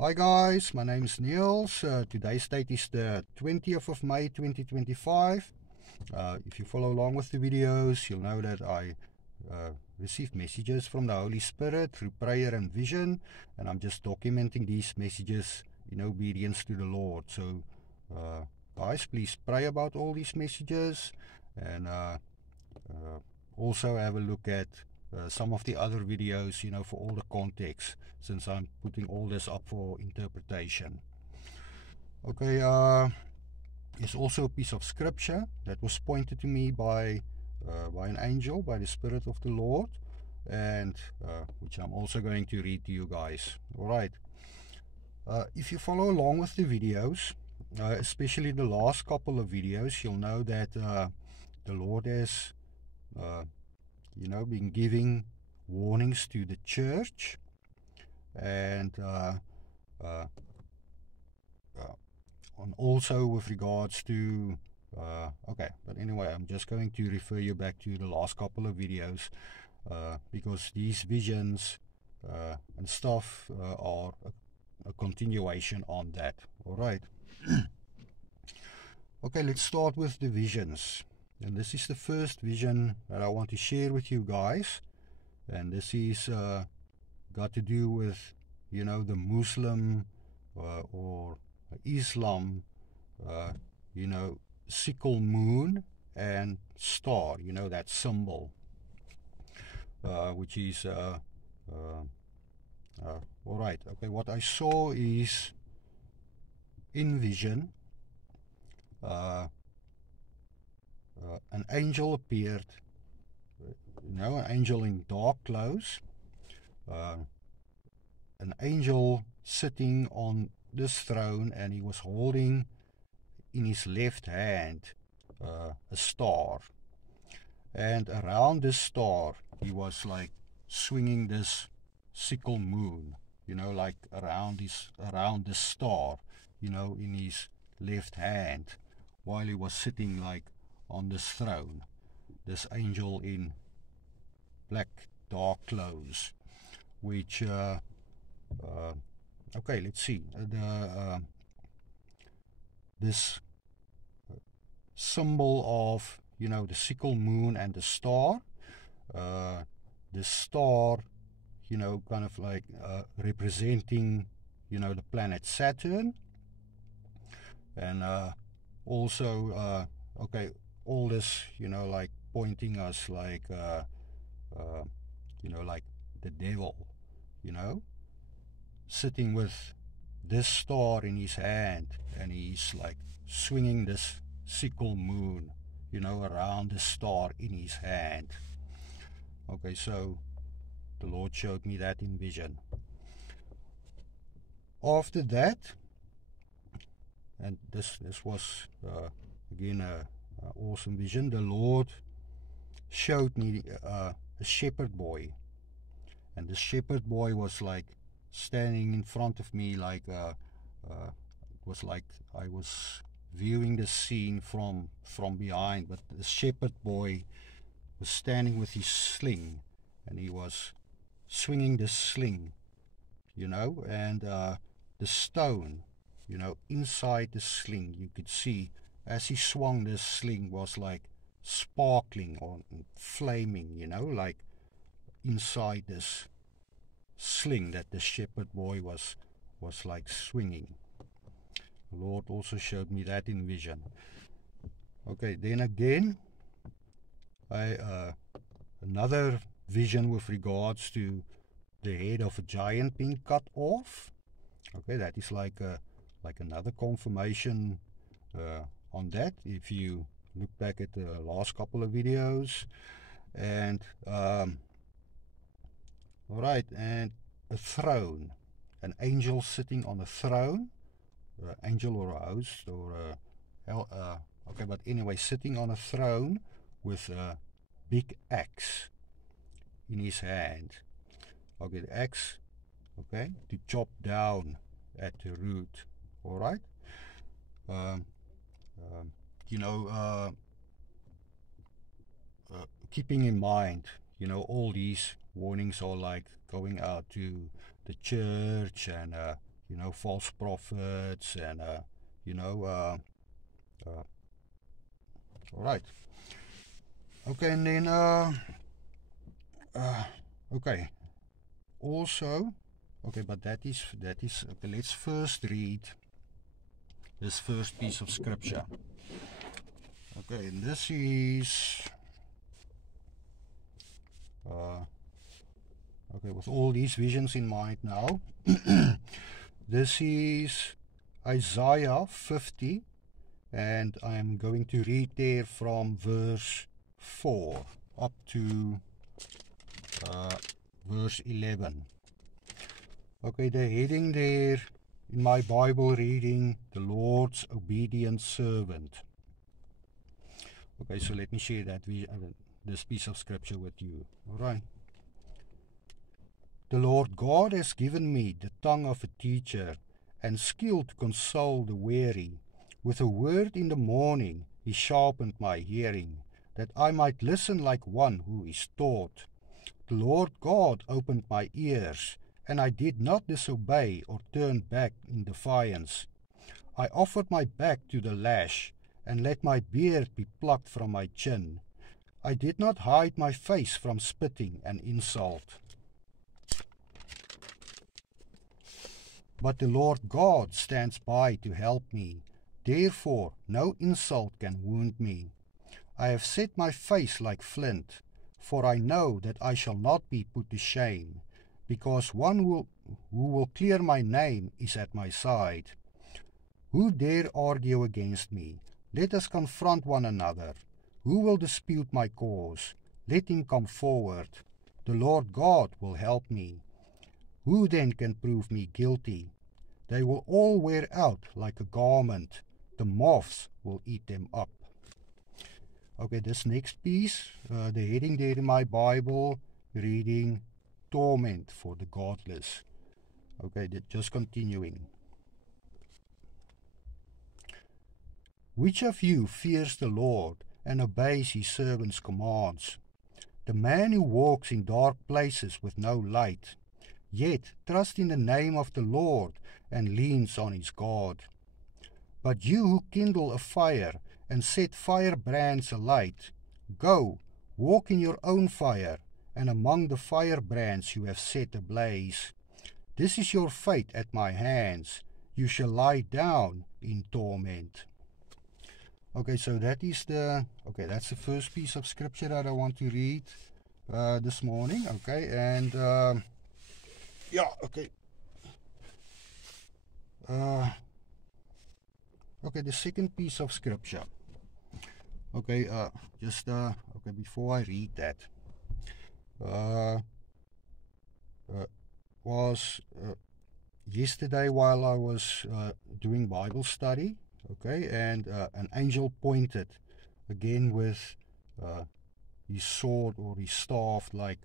Hi guys, my name is Niels. Today's date is the 20th of May 2025. If you follow along with the videos, you'll know that I receive messages from the Holy Spirit through prayer and vision, and I'm just documenting these messages in obedience to the Lord. So guys, please pray about all these messages, and also have a look at some of the other videos, for all the context, since I'm putting all this up for interpretation. Okay, there's also a piece of scripture that was pointed to me by an angel, by the Spirit of the Lord, and which I'm also going to read to you guys. All right. If you follow along with the videos, especially the last couple of videos, you'll know that the Lord has been giving warnings to the church, and also with regards to okay, but anyway, I'm just going to refer you back to the last couple of videos, because these visions and stuff are a continuation on that. All right. Okay, let's start with the visions. And this is the first vision that I want to share with you guys. And this is got to do with, the Muslim or Islam, sickle moon and star, that symbol, which is, all right. Okay, what I saw is in vision, an angel appeared, an angel in dark clothes, an angel sitting on this throne, and he was holding in his left hand a star, and around this star he was like swinging this sickle moon, like around the star, in his left hand, while he was sitting like on this throne, this angel in black dark clothes, which okay, let's see, this symbol of the sickle moon and the star, the star, kind of like representing the planet Saturn, and also okay, all this like pointing us like like the devil, sitting with this star in his hand, and he's like swinging this sickle moon, around the star in his hand. Okay, so the Lord showed me that in vision. After that, and this was again a awesome vision, the Lord showed me a shepherd boy, and the shepherd boy was like standing in front of me, like it was like I was viewing the scene from behind, but the shepherd boy was standing with his sling, and he was swinging the sling, and the stone, inside the sling, you could see as he swung this sling was like sparkling or flaming, like inside this sling that the shepherd boy was like swinging. The Lord also showed me that in vision. Okay, then again, another vision with regards to the head of a giant being cut off. Okay, that is like another confirmation on that, if you look back at the last couple of videos. And all right, and a throne, an angel sitting on a throne, angel or a host or okay, but anyway, sitting on a throne with a big axe in his hand. Okay, the axe, okay, to chop down at the root. All right. Keeping in mind, all these warnings are like going out to the church, and you know, false prophets and, you know, all right. Okay, and then, okay, also, okay, but that is, okay, let's first read this first piece of scripture. Okay, and this is, okay, with all these visions in mind now, this is Isaiah 50, and I'm going to read there from verse 4 up to verse 11. Okay, the heading there in my Bible reading, the Lord's obedient servant. Okay, so let me share that this piece of scripture with you. All right. The Lord God has given me the tongue of a teacher and skill to console the weary. With a word in the morning he sharpened my hearing, that I might listen like one who is taught. The Lord God opened my ears, and I did not disobey or turn back in defiance. I offered my back to the lash, and let my beard be plucked from my chin. I did not hide my face from spitting and insult. But the Lord God stands by to help me. Therefore no insult can wound me. I have set my face like flint, for I know that I shall not be put to shame, because one who will clear my name is at my side. Who dare argue against me? Let us confront one another. Who will dispute my cause? Let him come forward. The Lord God will help me. Who then can prove me guilty? They will all wear out like a garment. The moths will eat them up. Okay, this next piece, the heading there in my Bible, reading torment for the godless. Okay, just continuing. Which of you fears the Lord and obeys his servant's commands? The man who walks in dark places with no light, yet trusts in the name of the Lord and leans on his God. But you who kindle a fire and set firebrands alight, go, walk in your own fire, and among the firebrands you have set ablaze. This is your fate at my hands. You shall lie down in torment. Okay, so that is that's the first piece of scripture that I want to read this morning. Okay, and yeah, okay. Okay, the second piece of scripture. Okay, okay, before I read that, was yesterday while I was doing Bible study, okay, and an angel pointed again with his sword or his staff, like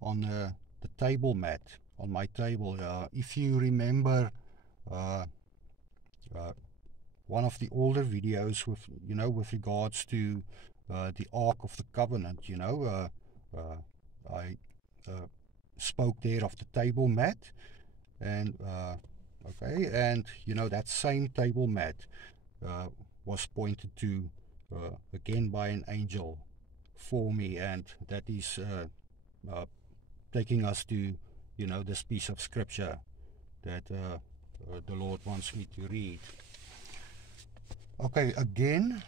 on the table mat on my table. If you remember one of the older videos with regards to the Ark of the Covenant, I spoke there of the table mat, and okay, and that same table mat was pointed to again by an angel for me, and that is taking us to this piece of scripture that the Lord wants me to read. Okay, again,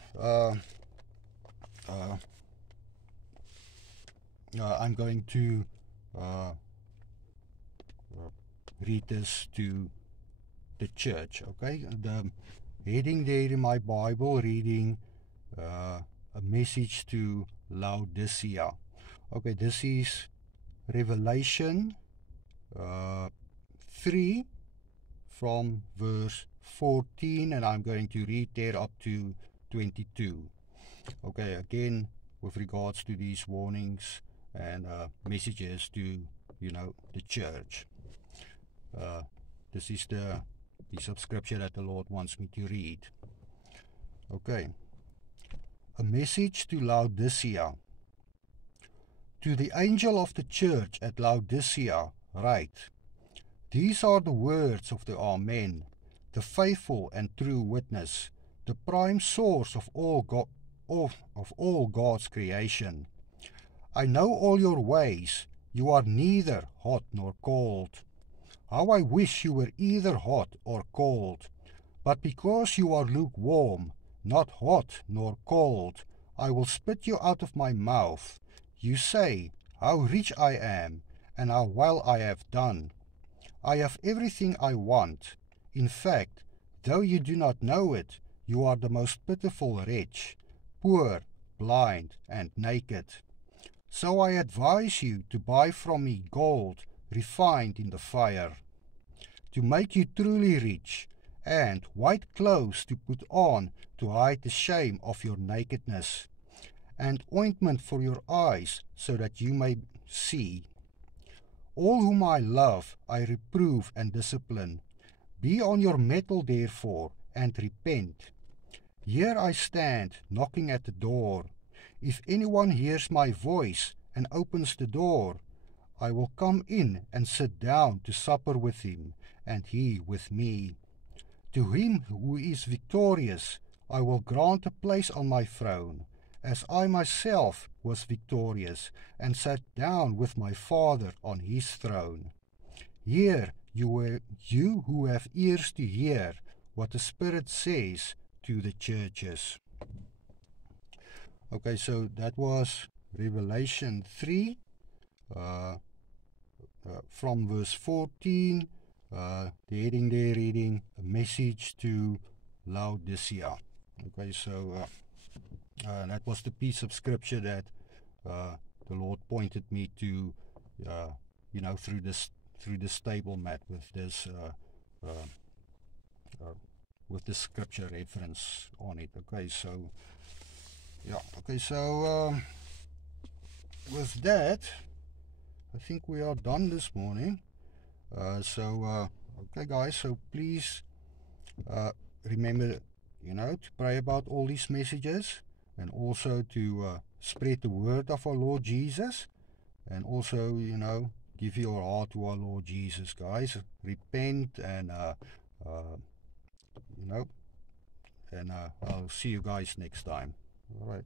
I'm going to read this to the church. Okay, the heading there in my Bible reading, a message to Laodicea. Okay, this is Revelation 3 from verse 14, and I'm going to read there up to 22. Okay, again, with regards to these warnings and messages to the church. This is the piece of scripture that the Lord wants me to read. Okay, a message to Laodicea. To the angel of the church at Laodicea write, These are the words of the Amen, the faithful and true witness, the prime source of all God's creation. I know all your ways. You are neither hot nor cold. How I wish you were either hot or cold. But because you are lukewarm, not hot nor cold, I will spit you out of my mouth. You say, how rich I am, and how well I have done. I have everything I want. In fact, though you do not know it, you are the most pitiful wretch, poor, blind, and naked. So I advise you to buy from me gold refined in the fire, to make you truly rich, and white clothes to put on to hide the shame of your nakedness, and ointment for your eyes so that you may see. All whom I love I reprove and discipline. Be on your mettle therefore, and repent. Here I stand, knocking at the door. If anyone hears my voice and opens the door, I will come in and sit down to supper with him, and he with me. To him who is victorious, I will grant a place on my throne, as I myself was victorious, and sat down with my Father on his throne. Hear, you who have ears to hear, what the Spirit says to the churches. Okay, so that was Revelation 3, from verse 14, the heading there reading, a message to Laodicea. Okay, so that was the piece of scripture that the Lord pointed me to, through the stable mat with this scripture reference on it. Okay, so with that, I think we are done this morning. Okay, guys, so please remember, to pray about all these messages, and also to spread the word of our Lord Jesus, and also, give your heart to our Lord Jesus, guys. Repent, and I'll see you guys next time. All right.